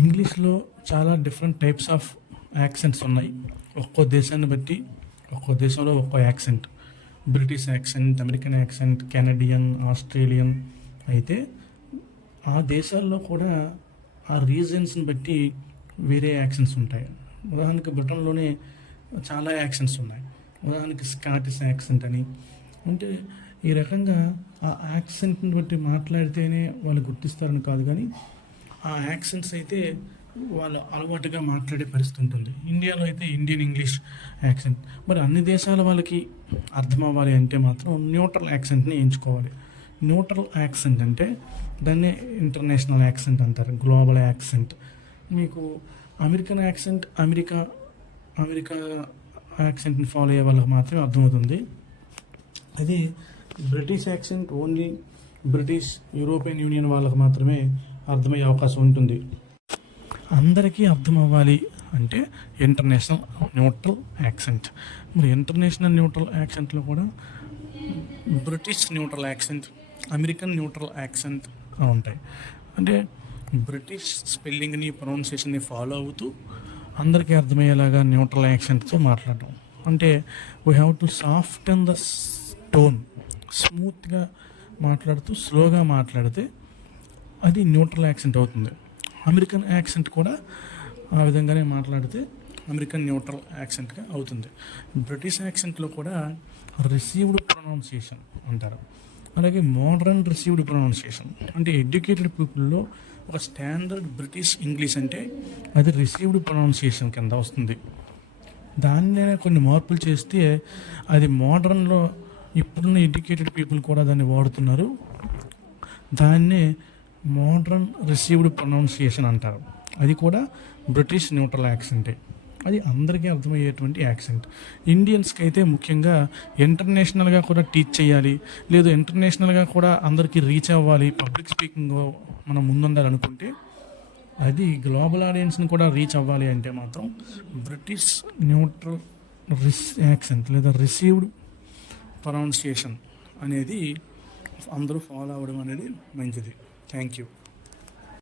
ఇంగ్లీష్లో చాలా different types of accents ఉన్నాయి. ఒక్కో దేశాన్ని బట్టి ఒక్కో దేశంలో ఒక్కో accent. British accent, American accent, Canadian, Australian. అయితే ఆ దేశాల్లో కూడా ఆ రీజన్స్ని బట్టి వేరే యాక్సెంట్స్ ఉంటాయి. ఉదాహరణకి బ్రిటన్లోనే చాలా యాక్సెంట్స్ ఉన్నాయి. ఉదాహరణకి స్కాటిష్ యాక్సెంట్ అని. అంటే ఈ రకంగా ఆ యాక్సెంట్ని బట్టి మాట్లాడితేనే వాళ్ళు గుర్తిస్తారని కాదు, కానీ ఆ యాక్సెంట్స్ అయితే వాళ్ళు అలవాటుగా మాట్లాడే పరిస్థితి ఉంటుంది. ఇండియాలో అయితే ఇండియన్ ఇంగ్లీష్ యాక్సెంట్. మరి అన్ని దేశాల వాళ్ళకి అర్థం అవ్వాలి అంటే మాత్రం న్యూట్రల్ యాక్సెంట్ని ఎంచుకోవాలి. న్యూట్రల్ యాక్సెంట్ అంటే దాన్ని ఇంటర్నేషనల్ యాక్సెంట్ అంటారు, గ్లోబల్ యాక్సెంట్. మీకు అమెరికన్ యాక్సెంట్ అమెరికా యాక్సెంట్ని ఫాలో అయ్యే వాళ్ళకి మాత్రమే అర్థమవుతుంది. అది British accent only British, European union వాళ్ళకి మాత్రమే అర్థమయ్యే అవకాశం ఉంటుంది. అందరికీ అర్థం అవ్వాలి అంటే ఇంటర్నేషనల్ న్యూట్రల్ యాక్సెంట్. మరి ఇంటర్నేషనల్ న్యూట్రల్ యాక్సెంట్లో కూడా British neutral accent, American neutral accent ఉంటాయి. అంటే బ్రిటిష్ స్పెల్లింగ్ని, ప్రొనౌన్సియేషన్ని ఫాలో అవుతూ అందరికీ అర్థమయ్యేలాగా న్యూట్రల్ యాక్సెంట్తో మాట్లాడడం. అంటే we have to soften the tone. స్మూత్గా మాట్లాడుతూ స్లోగా మాట్లాడితే అది న్యూట్రల్ యాక్సెంట్ అవుతుంది. అమెరికన్ యాక్సెంట్ కూడా ఆ విధంగానే మాట్లాడితే అమెరికన్ న్యూట్రల్ యాక్సెంట్గా అవుతుంది. బ్రిటిష్ యాక్సెంట్లో కూడా రిసీవ్డ్ ప్రొనౌన్సియేషన్ అంటారు. అలాగే మోడర్న్ రిసీవ్డ్ ప్రొనౌన్సియేషన్ అంటే ఎడ్యుకేటెడ్ పీపుల్లో ఒక స్టాండర్డ్ బ్రిటిష్ ఇంగ్లీష్ అంటే అది రిసీవ్డ్ ప్రొనౌన్సియేషన్ కింద వస్తుంది. దాన్నే కొన్ని మార్పులు చేస్తే అది మోడర్న్లో ఇప్పుడున్న ఎడ్యుకేటెడ్ పీపుల్ కూడా దాన్ని వాడుతున్నారు. దాన్నే మోడర్న్ రిసీవ్డ్ ప్రొనౌన్సియేషన్ అంటారు. అది కూడా బ్రిటిష్ న్యూట్రల్ యాక్సెంటే. అది అందరికీ అర్థమయ్యేటువంటి యాక్సెంట్. ఇండియన్స్కి అయితే ముఖ్యంగా ఇంటర్నేషనల్గా కూడా టీచ్ చేయాలి, లేదు ఇంటర్నేషనల్గా కూడా అందరికీ రీచ్ అవ్వాలి, పబ్లిక్ స్పీకింగ్ మనం ముందుండాలనుకుంటే, అది గ్లోబల్ ఆడియన్స్ని కూడా రీచ్ అవ్వాలి అంటే మాత్రం బ్రిటిష్ న్యూట్రల్ యాక్సెంట్ లేదా రిసీవ్డ్ ప్రొనౌన్సియేషన్ అనేది అందరూ ఫాలో అవ్వడం అనేది మంచిది. Thank you.